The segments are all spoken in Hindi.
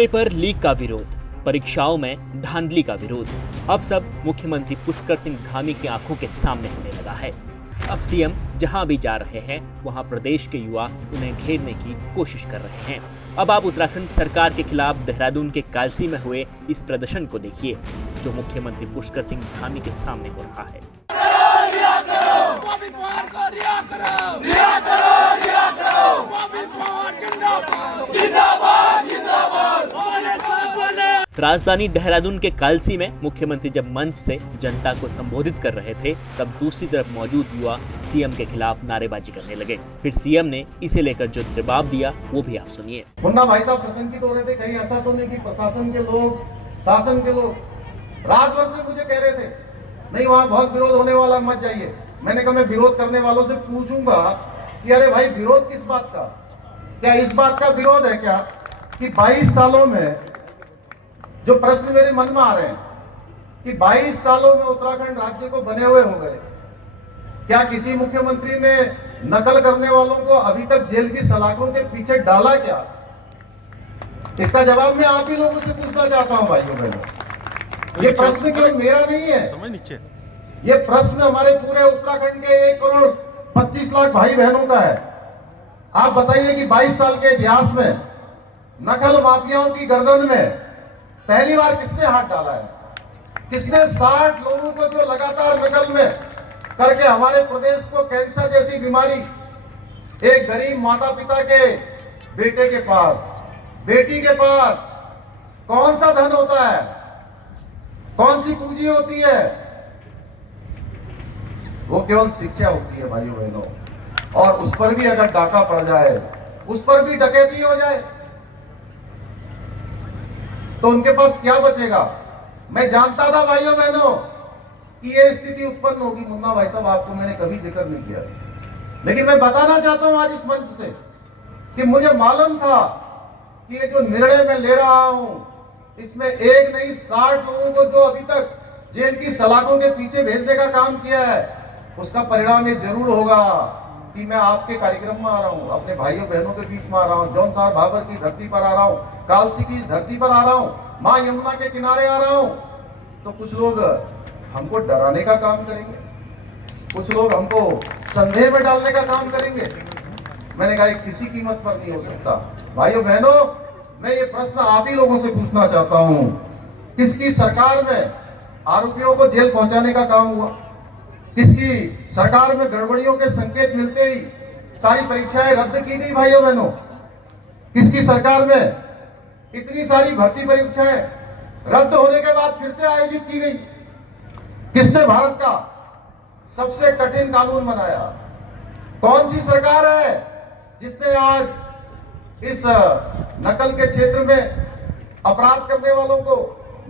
पेपर लीक का विरोध, परीक्षाओं में धांधली का विरोध अब सब मुख्यमंत्री पुष्कर सिंह धामी की आंखों के सामने होने लगा है। अब सीएम जहां भी जा रहे हैं वहां प्रदेश के युवा उन्हें घेरने की कोशिश कर रहे हैं। अब आप उत्तराखंड सरकार के खिलाफ देहरादून के कालसी में हुए इस प्रदर्शन को देखिए, जो मुख्यमंत्री पुष्कर सिंह धामी के सामने हो रहा है। राजधानी देहरादून के कालसी में मुख्यमंत्री जब मंच से जनता को संबोधित कर रहे थे, तब दूसरी तरफ मौजूद युवा सीएम के खिलाफ नारेबाजी करने लगे। फिर सीएम ने इसे लेकर जो जवाब दिया वो भी आप सुनिए। मुन्ना भाई साहब सशंकित हो रहे थे, कहीं ऐसा तो नहीं कि प्रशासन के लोग, शासन के लोग रात भर से मुझे कह रहे थे नहीं वहाँ बहुत विरोध होने वाला, मत जाइए। मैंने कहा मैं विरोध करने वालों से पूछूंगा कि अरे भाई विरोध किस बात का, क्या इस बात का विरोध है क्या कि 22 सालों में जो प्रश्न मेरे मन में आ रहे हैं कि 22 सालों में उत्तराखंड राज्य को बने हुए हो गए, क्या किसी मुख्यमंत्री ने नकल करने वालों को अभी तक जेल की सलाखों के पीछे डाला क्या? इसका जवाब मैं आप ही लोगों से पूछना चाहता हूं भाइयों बहनों। ये प्रश्न केवल मेरा नहीं है, ये प्रश्न हमारे पूरे उत्तराखंड के 1 करोड़ 25 लाख भाई बहनों का है। आप बताइए कि 22 साल के इतिहास में नकल माफियाओं की गर्दन में पहली बार किसने हाथ डाला है? किसने 60 लोगों को जो लगातार नकल में करके हमारे प्रदेश को कैंसर जैसी बीमारी, एक गरीब माता पिता के बेटे के पास, बेटी के पास कौन सा धन होता है, कौन सी पूंजी होती है? वो केवल शिक्षा होती है भाइयों बहनों। और उस पर भी अगर डाका पड़ जाए, उस पर भी डकैती हो जाए तो उनके पास क्या बचेगा? मैं जानता था भाइयों बहनों कि ये स्थिति उत्पन्न होगी। मुन्ना भाई साहब आपको मैंने कभी जिक्र नहीं किया, लेकिन मैं बताना चाहता हूं आज इस मंच से कि मुझे मालूम था कि ये जो निर्णय मैं ले रहा हूं इसमें एक नहीं 60 लोगों को जो अभी तक जेल की सलाखों के पीछे भेजने का काम किया है, उसका परिणाम ये जरूर होगा कि मैं आपके कार्यक्रम में आ रहा हूं, अपने भाइयों बहनों के बीच में आ रहा हूं, जौन साहब भाबर की धरती पर आ रहा हूं, कालसी की इस धरती पर आ रहा हूं, मां यमुना के किनारे आ रहा हूं। तो कुछ लोग हमको डराने का काम करेंगे, कुछ लोग हमको संदेह में डालने का काम करेंगे। मैंने कहा किसी कीमत पर नहीं हो सकता। भाइयों बहनों, मैं ये प्रश्न आप ही लोगों से पूछना चाहता हूं, किसकी सरकार में आरोपियों को जेल पहुंचाने का काम हुआ? किसकी सरकार में गड़बड़ियों के संकेत मिलते ही सारी परीक्षाएं रद्द की गई? भाइयों बहनों, किसकी सरकार में इतनी सारी भर्ती परीक्षाएं रद्द होने के बाद फिर से आयोजित की गई? किसने भारत का सबसे कठिन कानून बनाया? कौन सी सरकार है जिसने आज इस नकल के क्षेत्र में अपराध करने वालों को,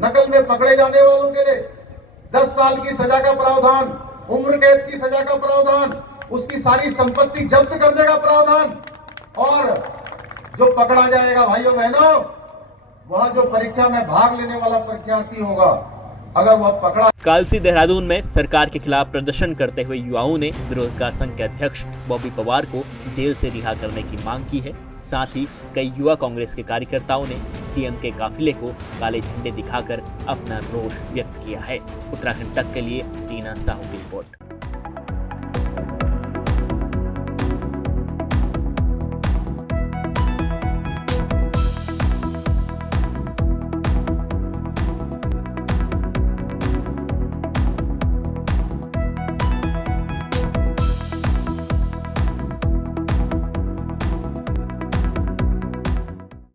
नकल में पकड़े जाने वालों के लिए 10 साल की सजा का प्रावधान, उम्र कैद की सजा का प्रावधान, उसकी सारी संपत्ति जब्त करने का प्रावधान, और जो पकड़ा जाएगा भाइयों बहनों, वह जो परीक्षा में भाग लेने वाला परीक्षार्थी होगा, अगर वह पकड़ा। कालसी देहरादून में सरकार के खिलाफ प्रदर्शन करते हुए युवाओं ने बेरोजगार संघ के अध्यक्ष बॉबी पवार को जेल से रिहा करने की मांग की है। साथ ही कई युवा कांग्रेस के कार्यकर्ताओं ने सीएम के काफिले को काले झंडे दिखाकर अपना रोष व्यक्त किया है। उत्तराखंड तक के लिए टीना साहू की रिपोर्ट।